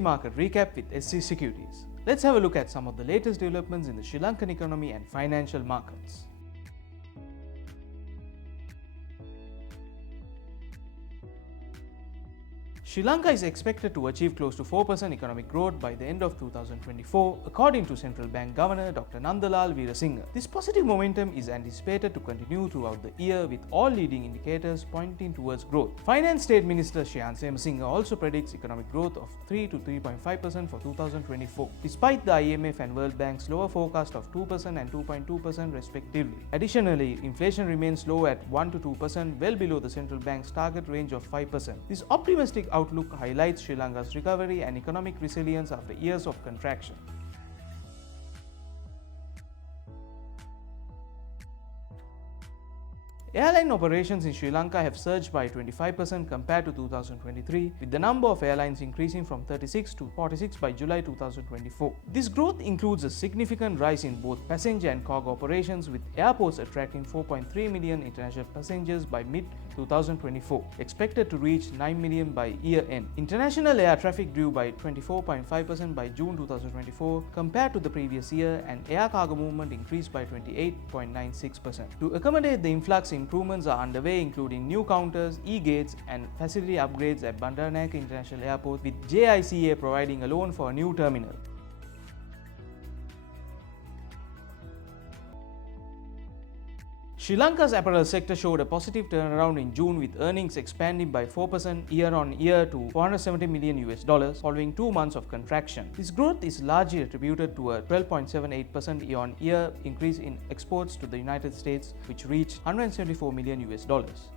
weekly market recap with SC Securities. Let's have a look at some of the latest developments in the Sri Lankan economy and financial markets. Sri Lanka is expected to achieve close to 4% economic growth by the end of 2024, according to Central Bank Governor Dr. Nandalal Weerasinghe. This positive momentum is anticipated to continue throughout the year, with all leading indicators pointing towards growth. Finance State Minister Shyam Singh also predicts economic growth of 3 to 3.5% for 2024, despite the IMF and World Bank's lower forecast of 2% and 2.2% respectively. Additionally, inflation remains low at 1 to 2%, well below the central bank's target range of 5%. This optimistic outlook highlights Sri Lanka's recovery and economic resilience after years of contraction. Airline operations in Sri Lanka have surged by 25% compared to 2023, with the number of airlines increasing from 36 to 46 by July 2024. This growth includes a significant rise in both passenger and cargo operations, with airports attracting 4.3 million international passengers by mid-2024, expected to reach 9 million by year-end. International air traffic grew by 24.5% by June 2024 compared to the previous year, and air cargo movement increased by 28.96%. To accommodate the influx, improvements are underway, including new counters, e-gates, and facility upgrades at Bandaranaike International Airport, with JICA providing a loan for a new terminal. Sri Lanka's apparel sector showed a positive turnaround in June, with earnings expanding by 4% year-on-year to $470 million following 2 months of contraction. This growth is largely attributed to a 12.78% year-on-year increase in exports to the United States, which reached $174 million.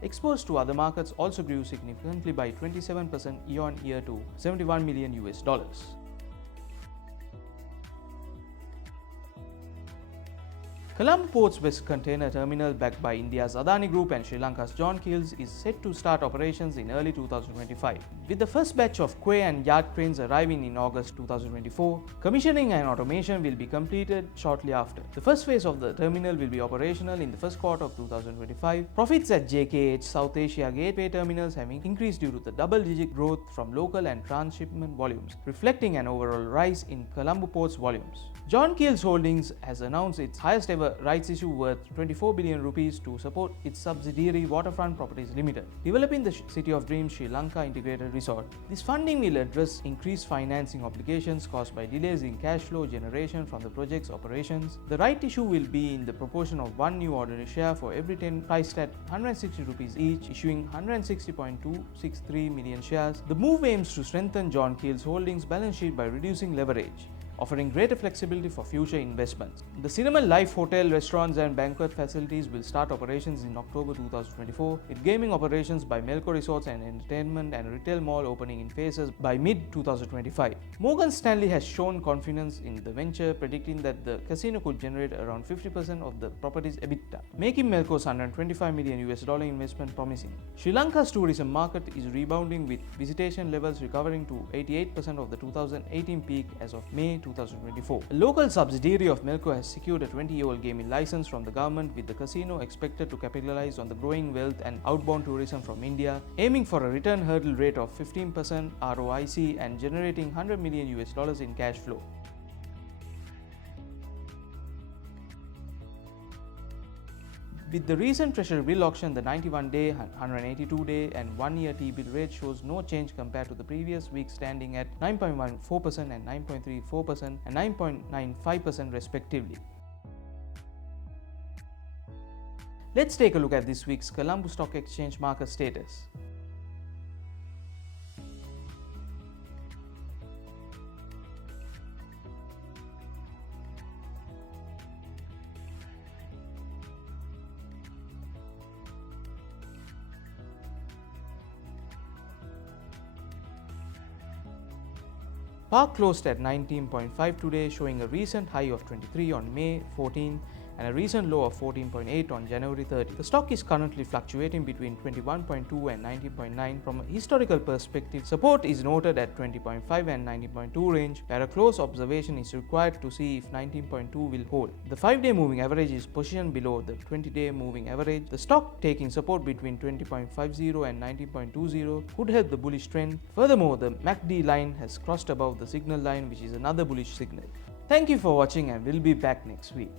Exports to other markets also grew significantly by 27% year-on-year to $71 million. Colombo Port's West Container Terminal, backed by India's Adani Group and Sri Lanka's John Keells, is set to start operations in early 2025. With the first batch of quay and yard cranes arriving in August 2024, commissioning and automation will be completed shortly after. The first phase of the terminal will be operational in the first quarter of 2025. Profits at JKH South Asia Gateway terminals have increased due to the double-digit growth from local and transshipment volumes, reflecting an overall rise in Colombo Port's volumes. John Keells Holdings has announced its highest ever rights issue worth 24 billion rupees to support its subsidiary Waterfront Properties Limited, developing the City of Dreams Sri Lanka Integrated Resort. This funding will address increased financing obligations caused by delays in cash flow generation from the project's operations. The right issue will be in the proportion of 1 new ordinary share for every 10 priced at 160 rupees each, issuing 160.263 million shares. The move aims to strengthen John Keells Holdings' balance sheet by reducing leverage, offering greater flexibility for future investments. The Cinema Life Hotel, restaurants and banquet facilities will start operations in October 2024, with gaming operations by Melco Resorts and Entertainment and retail mall opening in phases by mid-2025. Morgan Stanley has shown confidence in the venture, predicting that the casino could generate around 50% of the property's EBITDA, making Melco's $125 million investment promising. Sri Lanka's tourism market is rebounding, with visitation levels recovering to 88% of the 2018 peak as of May 2024. A local subsidiary of Melco has secured a 20-year-old gaming license from the government, with the casino expected to capitalize on the growing wealth and outbound tourism from India, aiming for a return hurdle rate of 15% ROIC and generating $100 million in cash flow. With the recent Treasury-bill auction, the 91-day, 182-day and 1-year T-bill rate shows no change compared to the previous week, standing at 9.14% and 9.34% and 9.95% respectively. Let's take a look at this week's Colombo Stock Exchange market status. Park closed at 19.5 today, showing a recent high of 23 on May 14, and a recent low of 14.8 on January 30. The stock is currently fluctuating between 21.2 and 19.9. From a historical perspective, support is noted at 20.5 and 19.2 range, where a close observation is required to see if 19.2 will hold. The 5-day moving average is positioned below the 20-day moving average. The stock taking support between 20.50 and 19.20 could help the bullish trend. Furthermore, the MACD line has crossed above the signal line, which is another bullish signal. Thank you for watching, and we'll be back next week.